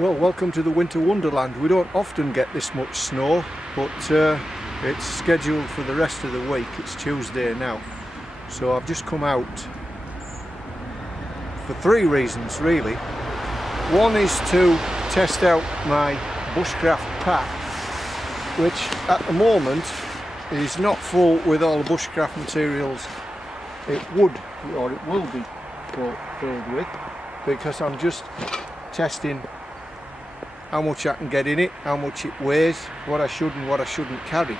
Well, welcome to the winter wonderland. We don't often get this much snow, but it's scheduled for the rest of the week. It's Tuesday now, so I've just come out for three reasons really. One is to test out my bushcraft pack, which at the moment is not full with all the bushcraft materials it would or it will be filled with, because I'm just testing how much I can get in it, how much it weighs, what I should and what I shouldn't carry.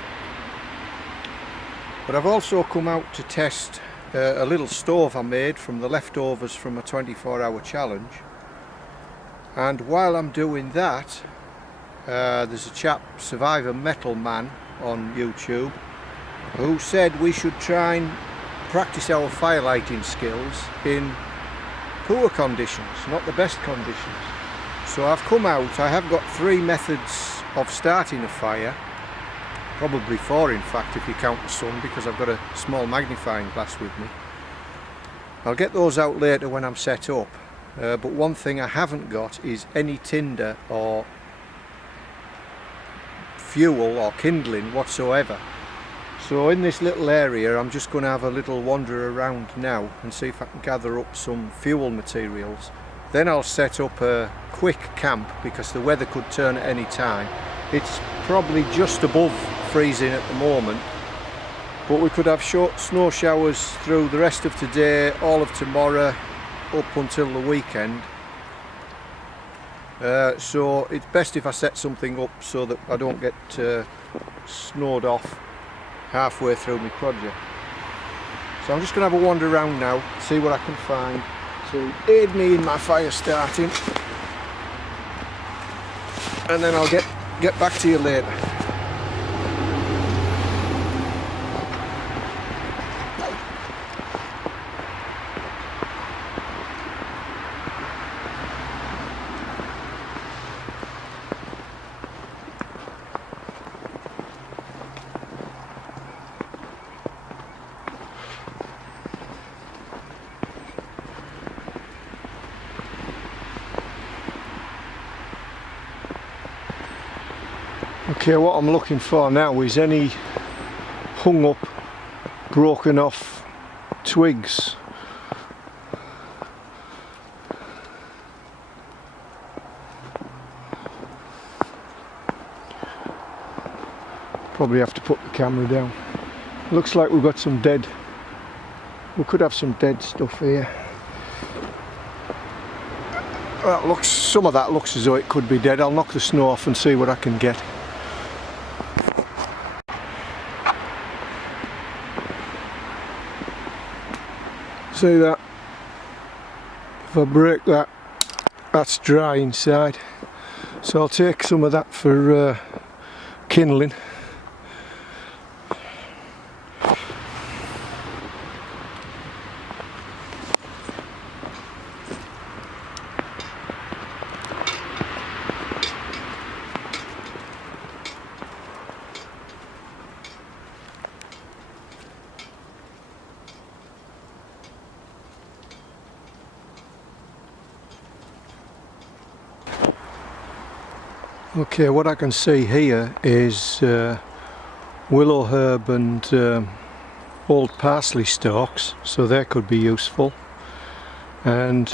But I've also come out to test a little stove I made from the leftovers from a 24-hour challenge. And while I'm doing that, there's a chap, SurvivorMetalMan on YouTube, who said we should try and practice our firelighting skills in poor conditions, not the best conditions. So I've come out. I have got three methods of starting a fire, probably four in fact if you count the sun, because I've got a small magnifying glass with me. I'll get those out later when I'm set up, but one thing I haven't got is any tinder or fuel or kindling whatsoever. So in this little area I'm just going to have a little wander around now and see if I can gather up some fuel materials. Then I'll set up a quick camp because the weather could turn at any time. It's probably just above freezing at the moment, but we could have short snow showers through the rest of today, all of tomorrow, up until the weekend. So it's best if I set something up so that I don't get snowed off halfway through my project. So I'm just going to have a wander around now, see what I can find to aid me in my fire starting, and then I'll get back to you later. Okay, what I'm looking for now is any hung up, broken off twigs. Probably have to put the camera down. Looks like we've got some dead, we could have some dead stuff here. That looks, some of that looks as though it could be dead. I'll knock the snow off and see what I can get. See that? If I break that, that's dry inside. So I'll take some of that for kindling. Okay, what I can see here is willow herb and old parsley stalks, so they could be useful. And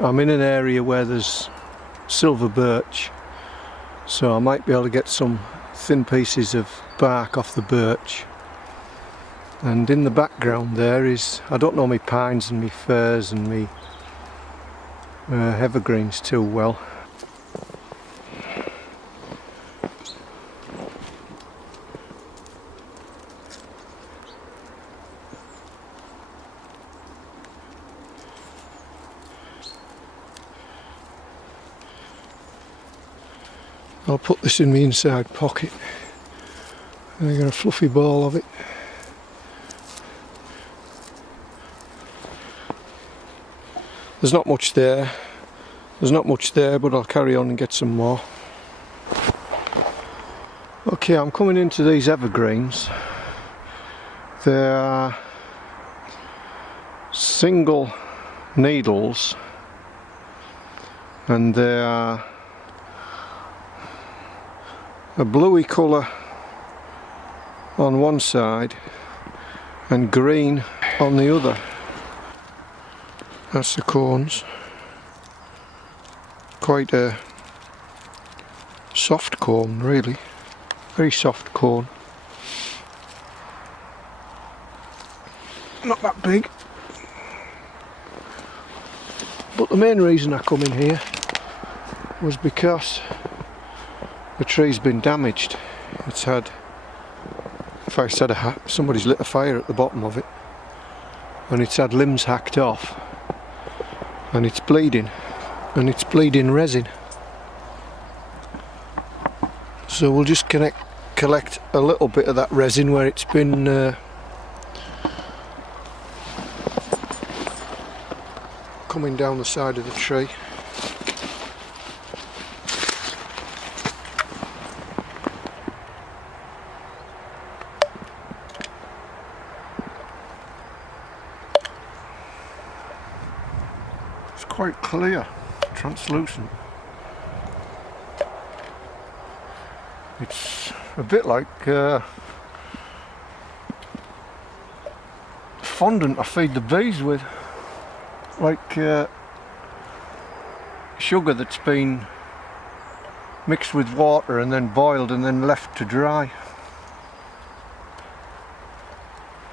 I'm in an area where there's silver birch, so I might be able to get some thin pieces of bark off the birch. And in the background there is, I don't know my pines and my firs and my evergreens too well. I'll put this in my inside pocket. And I got a fluffy ball of it. There's not much there. There's not much there, but I'll carry on and get some more. Okay, I'm coming into these evergreens. They are single needles, and they are a bluey colour on one side and green on the other. That's the cones. Quite a soft cone, really. Very soft cone. Not that big. But the main reason I come in here was because the tree's been damaged. It's had, if I said somebody's lit a fire at the bottom of it, and it's had limbs hacked off, and it's bleeding resin. So we'll just collect a little bit of that resin where it's been coming down the side of the tree. It's quite clear, translucent. It's a bit like fondant I feed the bees with, like sugar that's been mixed with water and then boiled and then left to dry,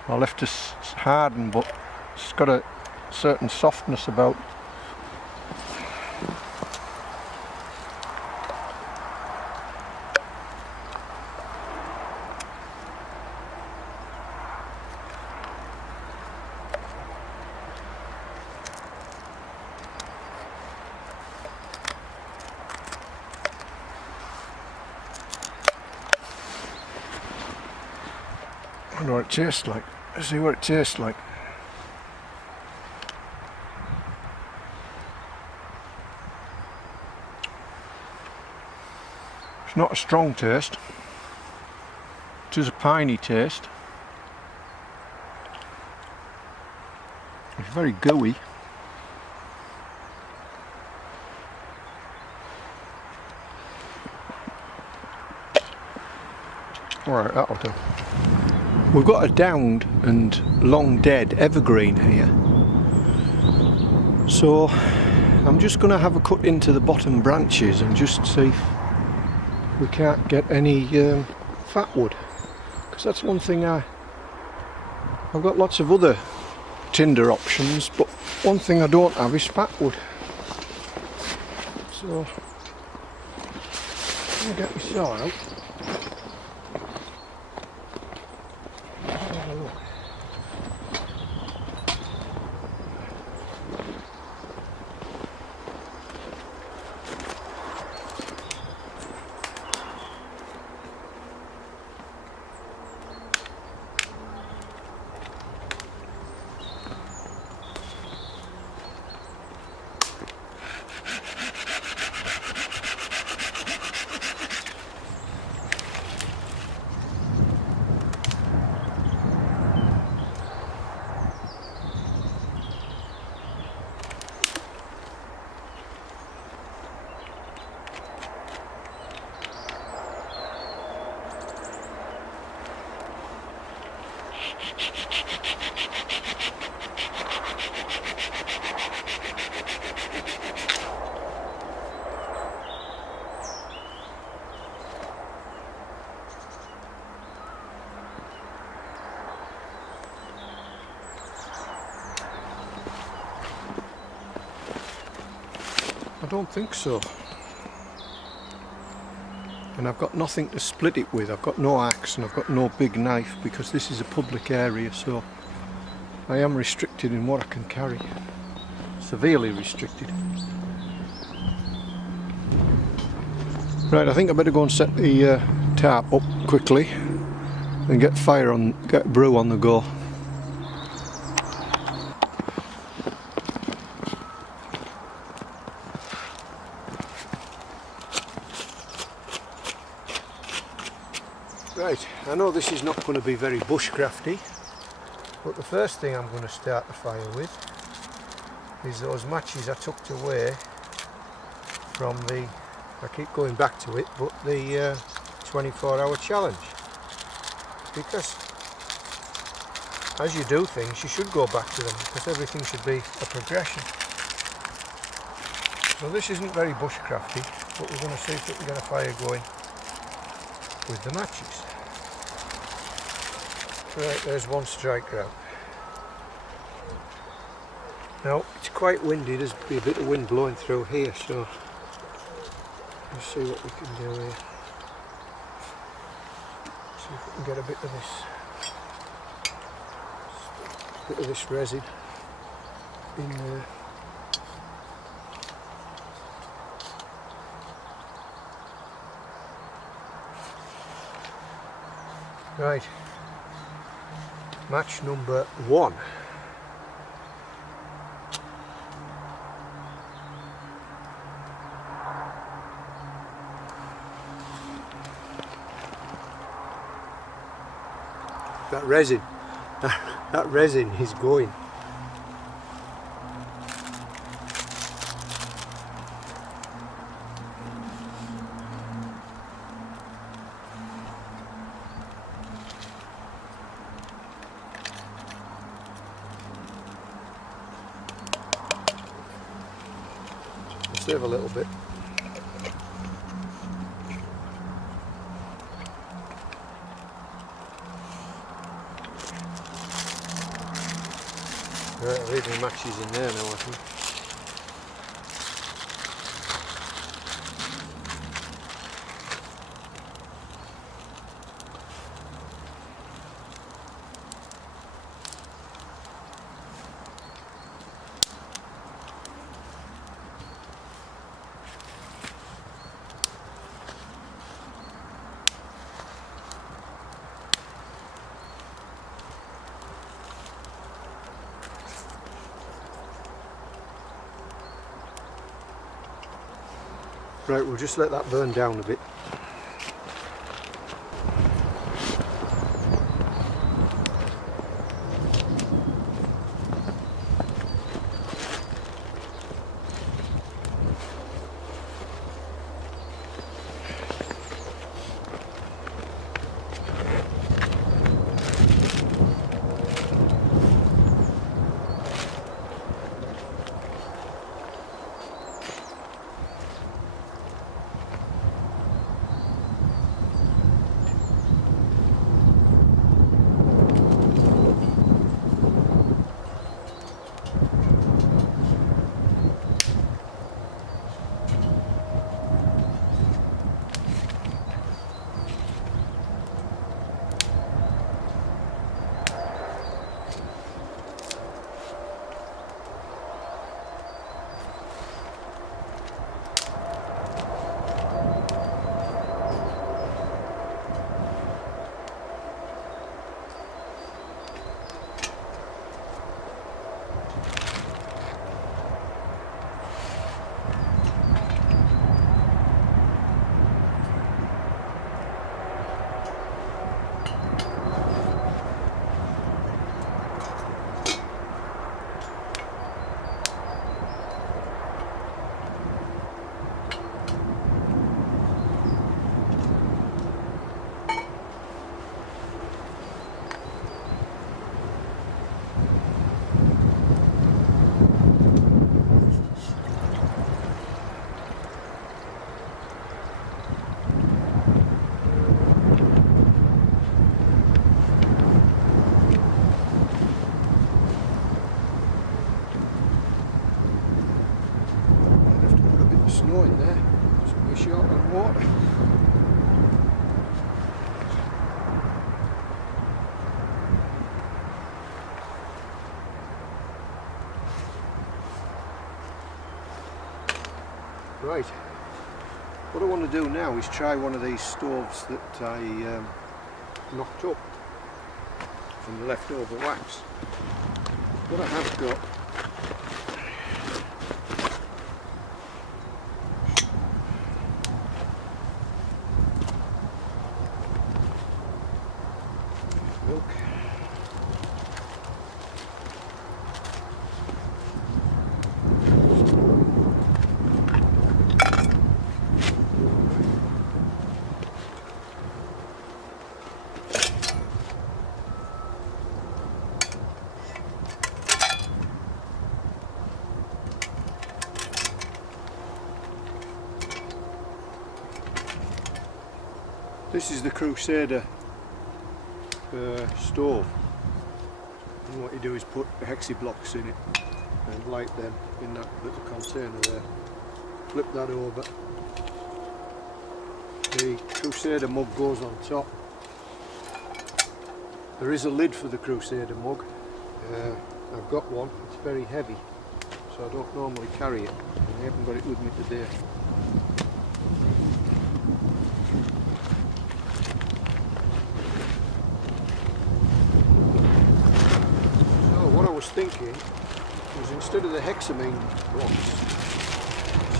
or left to harden, but it's got a certain softness about it. I wonder what it tastes like. Let's see what it tastes like. It's not a strong taste. It is a piney taste. It's very gooey. Alright, that'll do. We've got a downed and long dead evergreen here, so I'm just going to have a cut into the bottom branches and just see if we can't get any fat wood, because that's one thing I've got lots of other tinder options, but one thing I don't have is fat wood. So I'm going to get my saw out. I don't think so. And I've got nothing to split it with. I've got no axe and I've got no big knife because this is a public area, so I am restricted in what I can carry. Severely restricted. Right, I think I better go and set the tarp up quickly and get brew on the go. Right, I know this is not going to be very bushcrafty, but the first thing I'm going to start the fire with is those matches I tucked away from the, I keep going back to it, but the 24-hour challenge, because as you do things you should go back to them, because everything should be a progression. So this isn't very bushcrafty, but we're going to see if we can get a fire going with the matches. Right, there's one striker out. Now it's quite windy, there's be a bit of wind blowing through here, so let's see what we can do here. See if we can get a bit of this resin in there. Right, match number 1. That resin is going. Save a little bit. Right, I'll leave my matches in there now, I think. Right, we'll just let that burn down a bit. Snow in there, so we're short on water. Right, what I want to do now is try one of these stoves that I knocked up from the leftover wax. What I have got milk. This is the Crusader stove, and what you do is put hexi blocks in it and light them in that little container there. Flip that over. The Crusader mug goes on top. There is a lid for the Crusader mug. I've got one. It's very heavy, so I don't normally carry it. I haven't got it with me today. Thinking was, instead of the hexamine blocks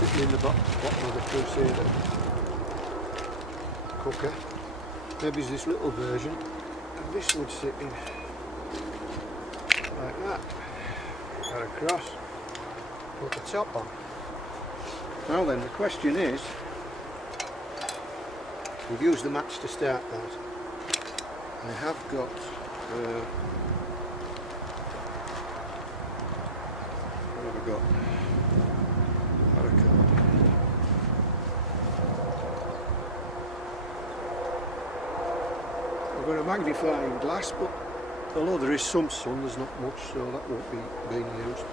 sitting in the bottom of the Crusader cooker, maybe it's this little version, and this would sit in like that, right across, put the top on. Now then, the question is, we've used the match to start that. I have got got paracord. I've got a magnifying glass, but although there is some sun, there's not much, so that won't be being used.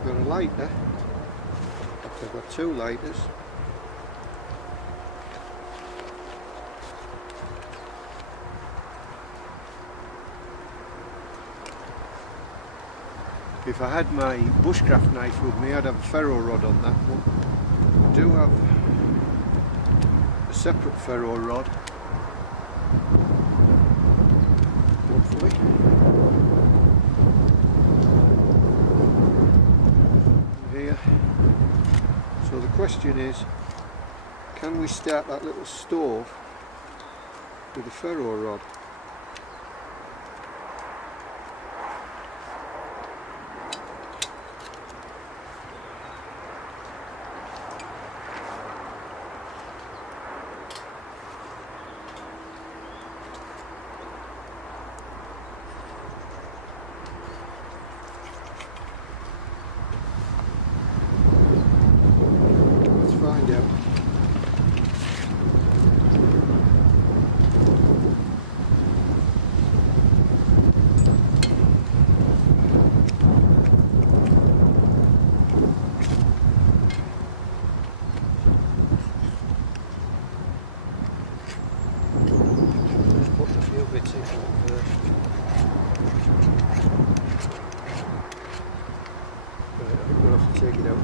I've got a lighter. I've got two lighters. If I had my bushcraft knife with me, I'd have a ferro rod on that one. I do have a separate ferro rod, hopefully. Here. So the question is, can we start that little stove with a ferro rod? Take it out.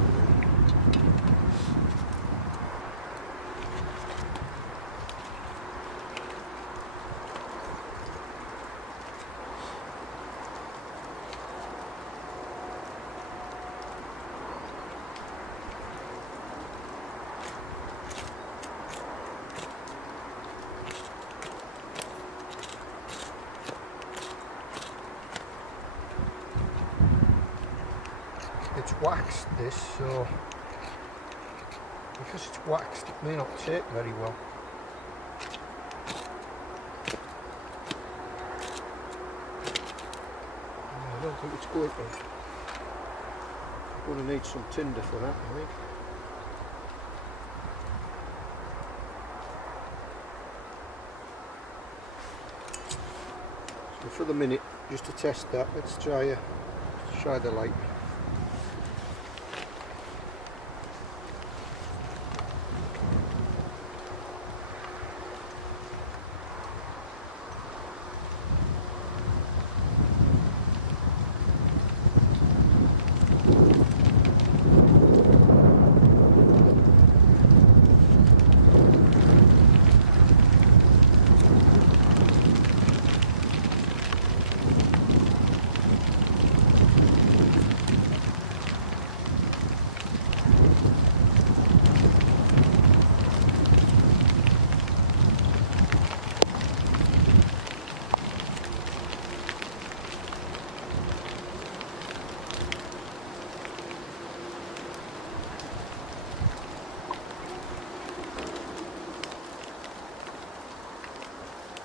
It's waxed, this, so because it's waxed it may not take very well. I don't think it's going to. I'm going to need some tinder for that, I think. So for the minute, just to test that, let's try the light.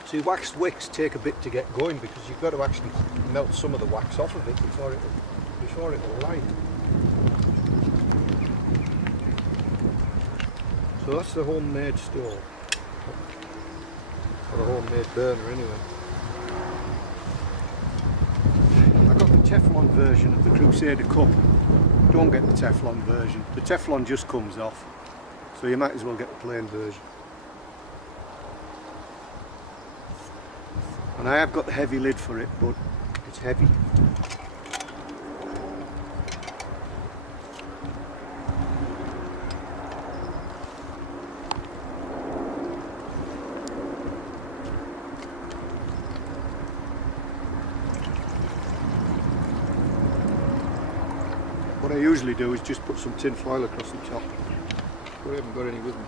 See, waxed wicks take a bit to get going because you've got to actually melt some of the wax off of it before it'll light. So that's the homemade stove, or a homemade burner anyway. I got the Teflon version of the Crusader Cup. Don't get the Teflon version. The Teflon just comes off, so you might as well get the plain version. And I have got the heavy lid for it, but it's heavy. What I usually do is just put some tin foil across the top, but I haven't got any with me.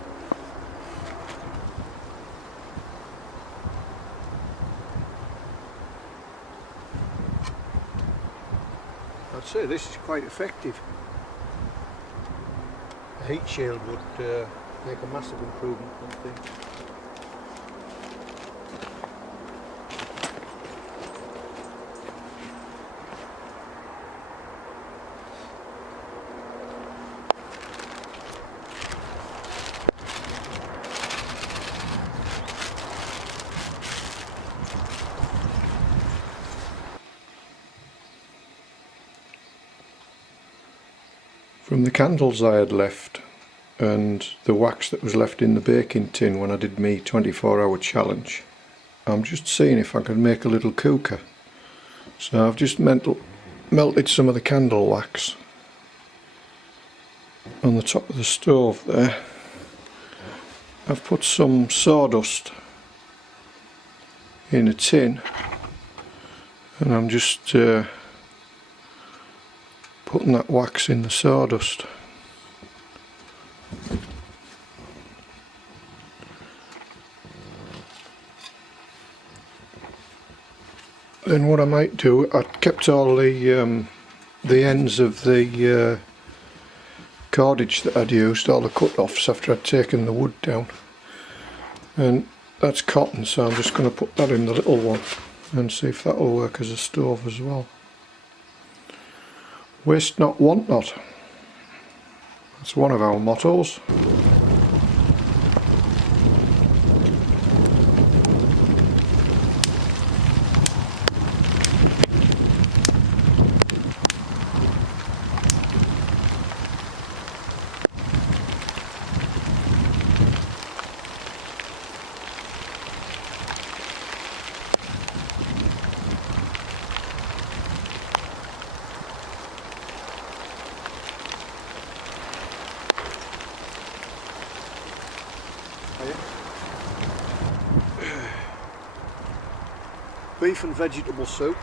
I'd say this is quite effective. A heat shield would make a massive improvement on things. From the candles I had left and the wax that was left in the baking tin when I did my 24-hour challenge, I'm just seeing if I can make a little cooker. So I've just melted some of the candle wax on the top of the stove there. I've put some sawdust in a tin and I'm just putting that wax in the sawdust. Then what I might do, I kept all the ends of the cordage that I'd used, all the cut-offs after I'd taken the wood down, and that's cotton, so I'm just going to put that in the little one and see if that will work as a stove as well. Waste not, want not. That's one of our mottos. Beef and vegetable soup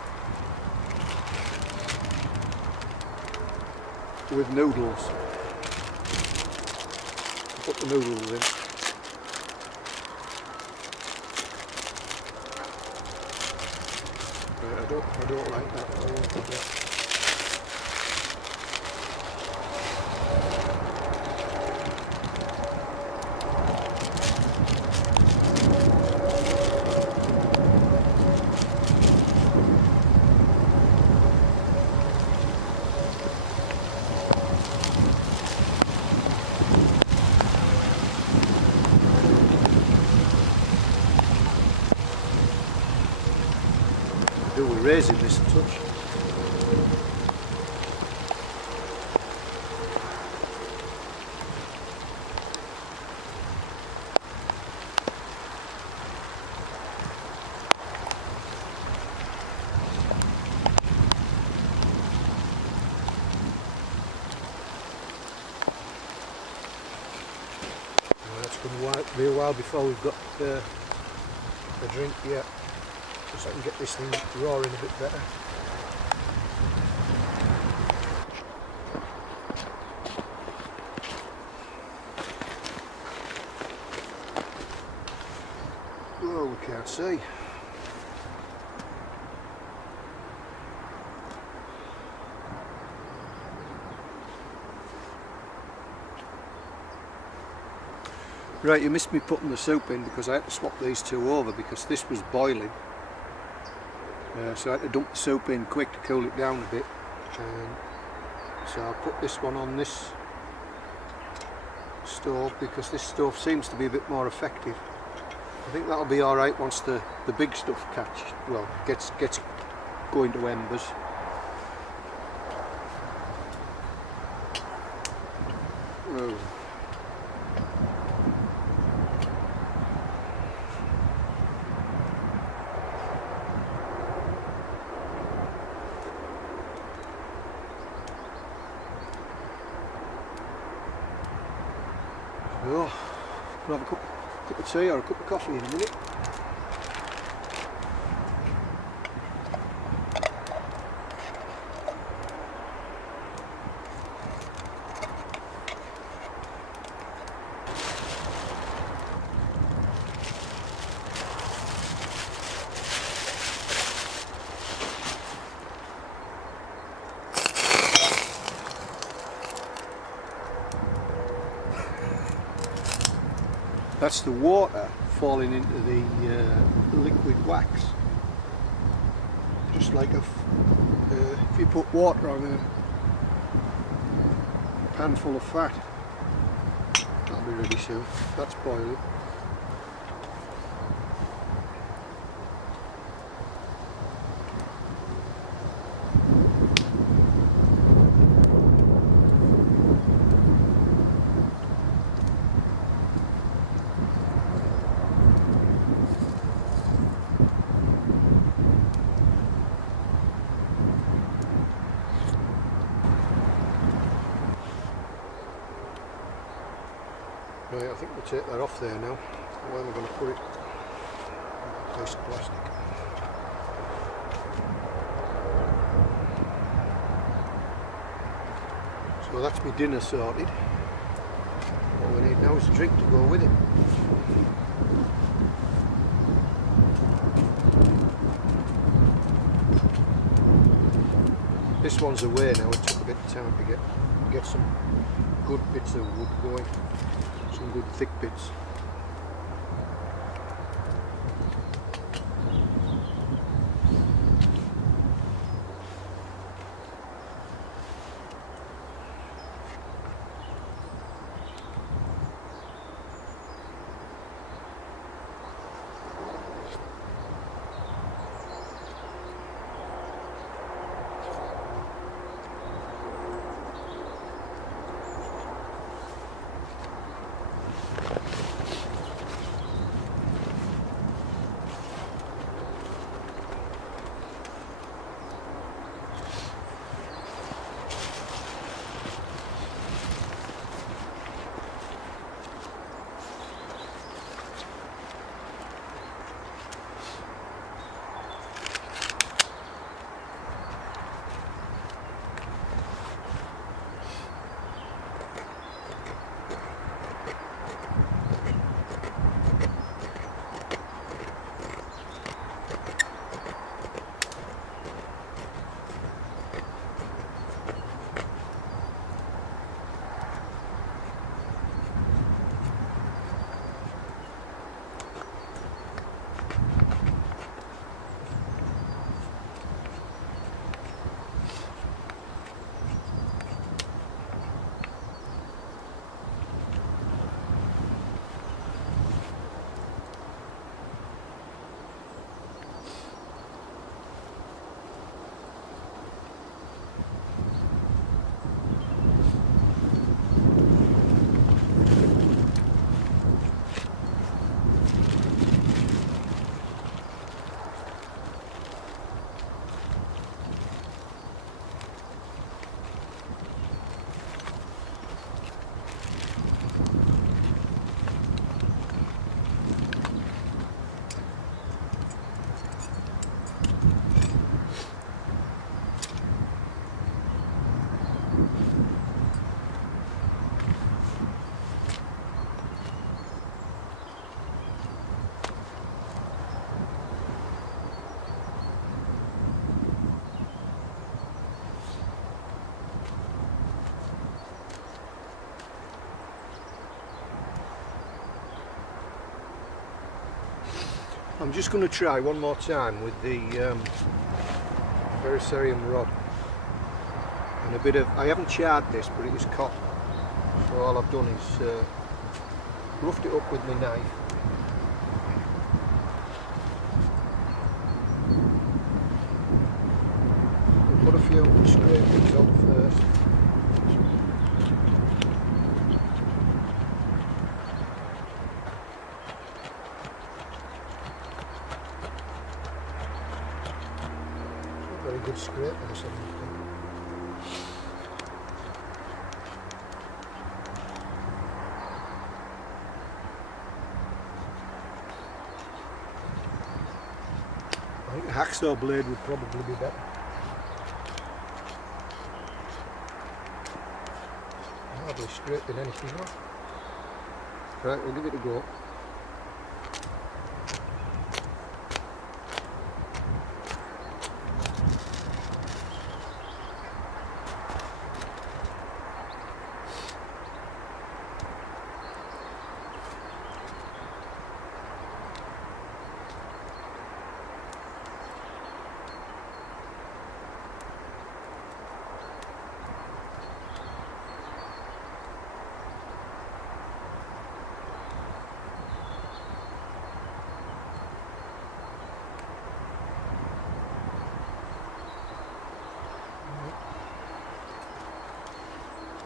with noodles. Put the noodles in. I don't like that. I won't put that. Do we raising this a touch? Well, it's going to be a while before we've got a drink yet. So I can get this thing roaring a bit better. Oh, we can't see. Right, you missed me putting the soup in because I had to swap these two over because this was boiling. So I had to dump the soup in quick to cool it down a bit, and so I'll put this one on this stove, because this stove seems to be a bit more effective. I think that'll be alright once the big stuff gets going to embers. Oh. Oh, we'll have a cup of tea or a cup of coffee in a minute. That's the water falling into the liquid wax. Just like if you put water on a pan full of fat. That'll be ready soon. That's boiling. Right, I think we'll take that off there now. Where am I going to put it? A piece of plastic. So that's my dinner sorted. All we need now is a drink to go with it. This one's away now. It took a bit of time to get some good bits of wood going. Some good thick bits. I'm just going to try one more time with the ferrocerium rod and a bit of, I haven't charred this, but it was copper, So all I've done is roughed it up with my knife. I'll put a few scrapings on first. Very good scrape on this one. I think a hacksaw blade would probably be better. Hardly scraping anything off. Right, we'll give it a go.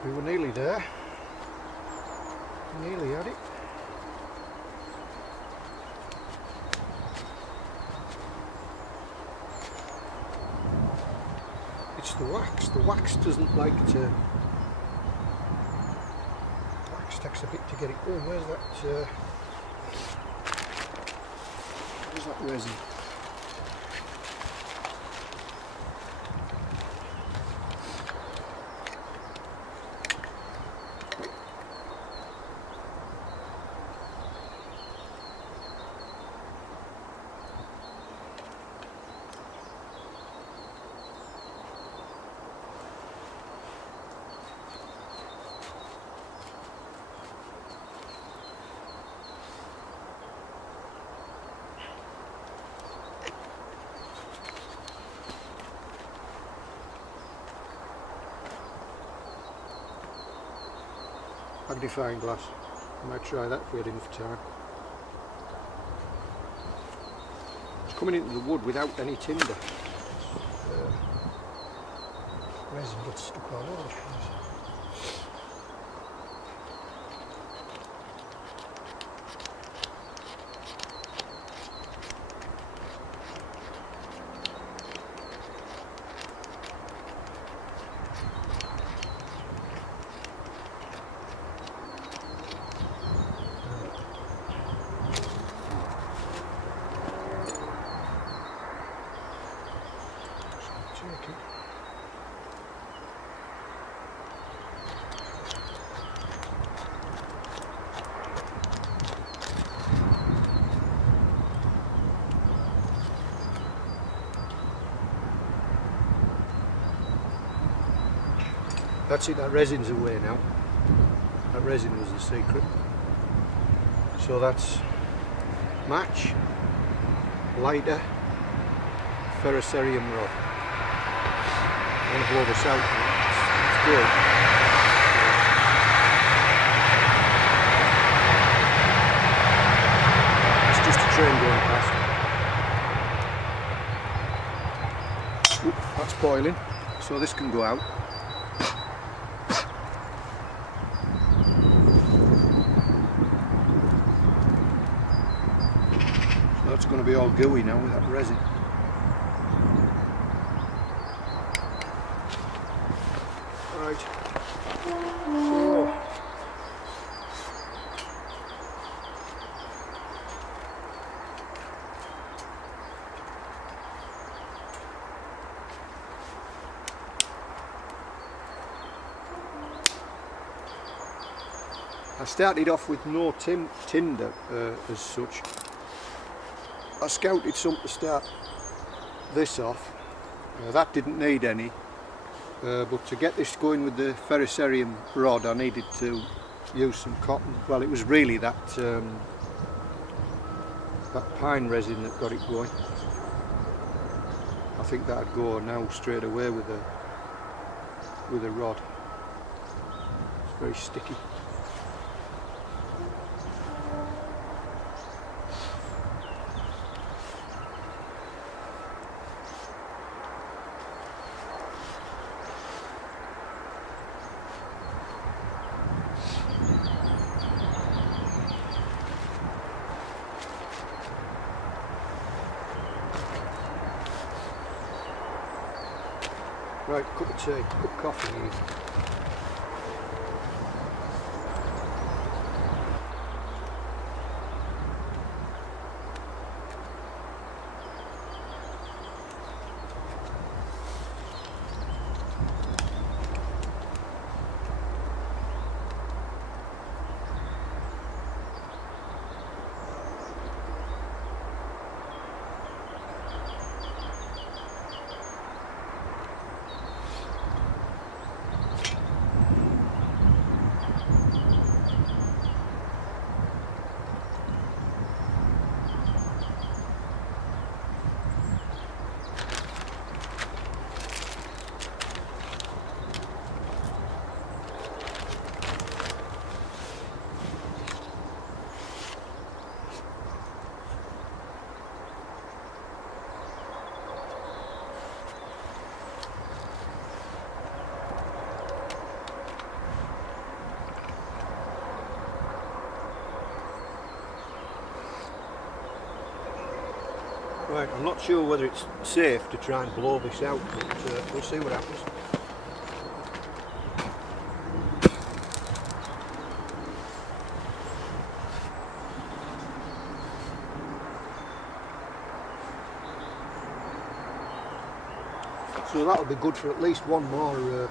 We were nearly there, nearly had it. It's the wax doesn't like to, wax takes a bit to get it going. Where's that resin? Magnifying glass. I might try that if we had enough time. It's coming into the wood without any tinder. Resin gets stuck all over the place. That's it, that resin's away now. That resin was the secret. So that's match, lighter, ferrocerium rod. I'm going to blow this out. It's good. It's just a train going past. Oop, that's boiling, so this can go out. It's going to be all gooey now with that resin. Right. So I started off with no tinder as such. I scouted some to start this off. That didn't need any, but to get this going with the ferrocerium rod I needed to use some cotton. Well, it was really that pine resin that got it going. I think that'd go now straight away with a rod. very sticky. Right, cup of tea, cup of coffee here. Right, I'm not sure whether it's safe to try and blow this out, but we'll see what happens. So that'll be good for at least one more go.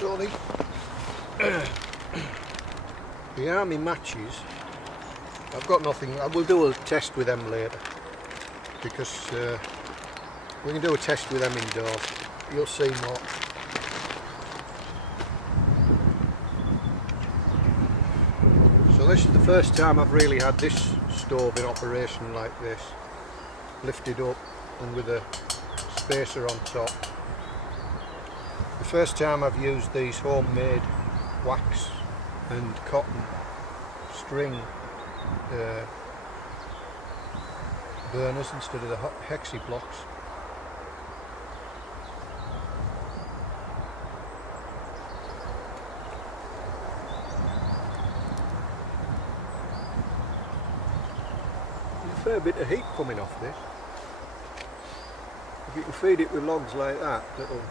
So the army matches, I've got nothing. I will do a test with them later, because we can do a test with them indoors. You'll see more. So this is the first time I've really had this stove in operation like this, lifted up and with a spacer on top. The first time I've used these homemade wax and cotton string burners instead of the hexi blocks. There's a fair bit of heat coming off this. If you can feed it with logs like that, that'll...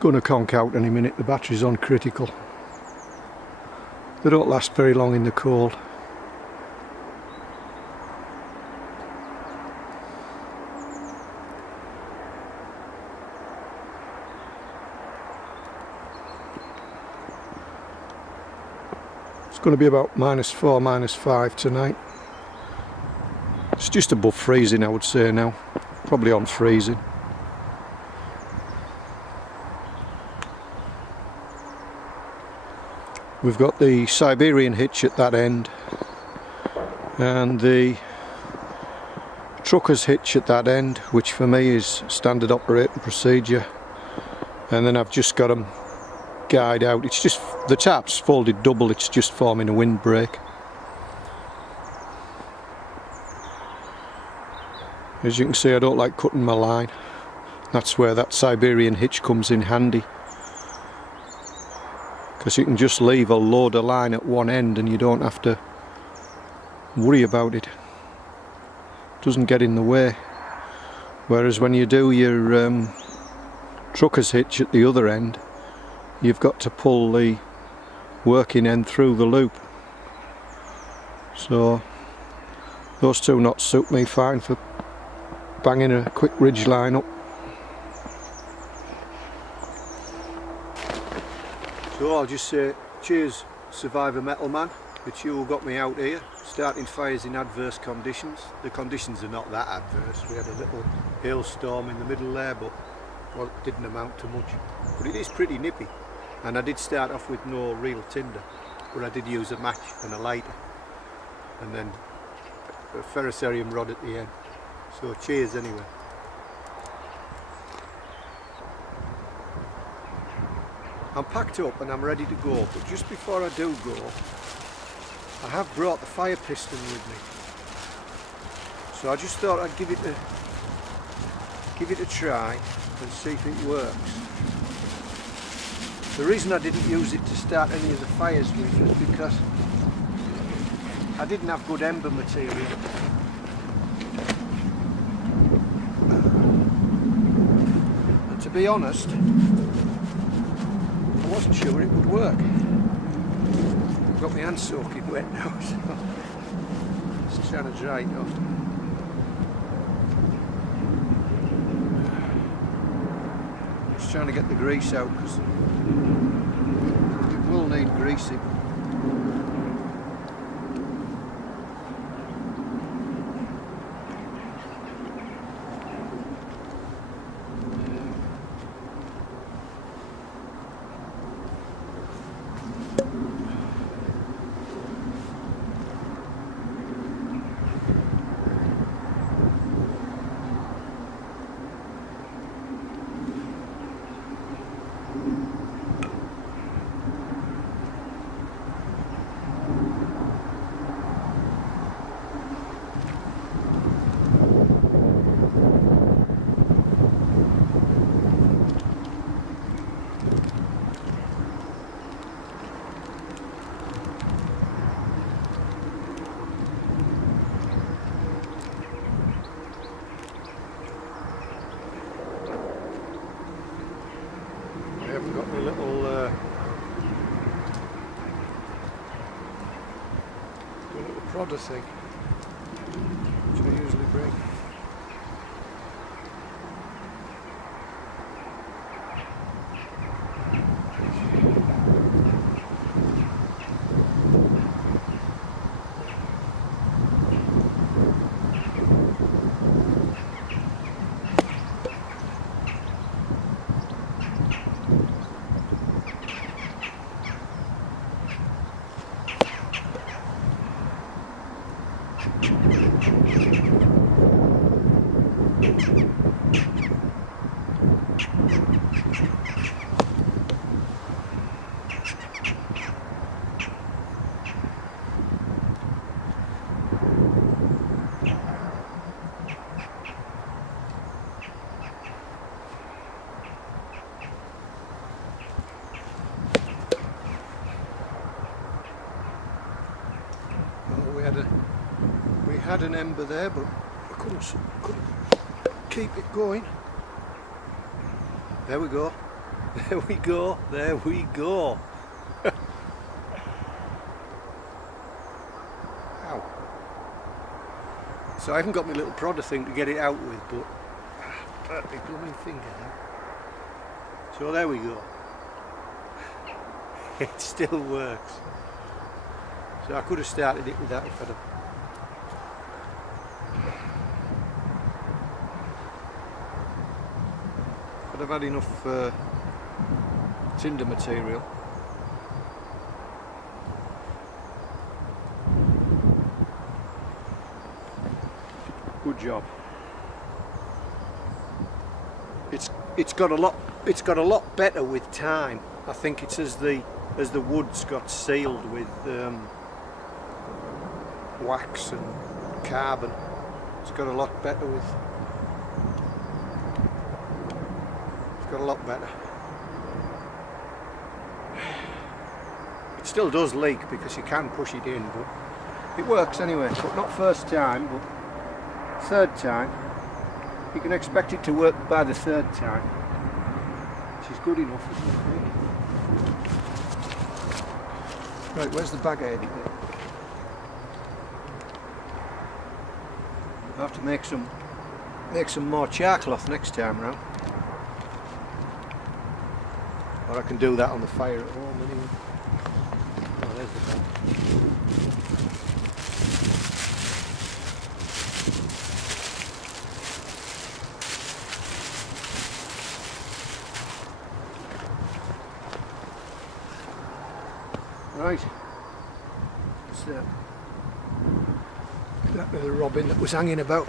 Going to conk out any minute. The battery's on critical. They don't last very long in the cold. It's going to be about -4, -5 tonight. It's just above freezing, I would say now. Probably on freezing. We've got the Siberian hitch at that end and the trucker's hitch at that end, which for me is standard operating procedure, and then I've just got them guyed out. It's just the tap's folded double, it's just forming a windbreak. As you can see, I don't like cutting my line. That's where that Siberian hitch comes in handy, because you can just leave a load of line at one end and you don't have to worry about it. It doesn't get in the way. Whereas when you do your trucker's hitch at the other end, you've got to pull the working end through the loop. So those two knots suit me fine for banging a quick ridge line up. So I'll just say cheers SurvivorMetalMan, it's you who got me out here, starting fires in adverse conditions. The conditions are not that adverse. We had a little hailstorm in the middle there, but well, it didn't amount to much. But it is pretty nippy, and I did start off with no real tinder, but I did use a match and a lighter, and then a ferrocerium rod at the end. So cheers anyway. I'm packed up and I'm ready to go, but just before I do go, I have brought the fire piston with me. So I just thought I'd give it a try and see if it works. The reason I didn't use it to start any of the fires with was because I didn't have good ember material. And to be honest, I wasn't sure it would work. I've got my hands soaking wet now, so just trying to dry it off. Just trying to get the grease out because it will need greasing. I've got my little prodder thing, which I usually bring. We had an ember there, but I couldn't keep it going. There we go. There we go. There we go. Ow. So I haven't got my little prodder thing to get it out with, but hurt my blooming finger now. So there we go. It still works. So I could have started it with that if I'd have had enough tinder material. Good job. It's got a lot better with time. I think it's as the woods got sealed with wax and carbon. It's got a lot better with. It's got a lot better. It still does leak because you can push it in, but it works anyway. But not first time, but third time. You can expect it to work by the third time. which is good enough, isn't it? Right, where's the bag heading? I'll have to make some more char cloth next time round. Or I can do that on the fire at home anyway. Oh, there's the bag. Right, that's that little robin that was hanging about.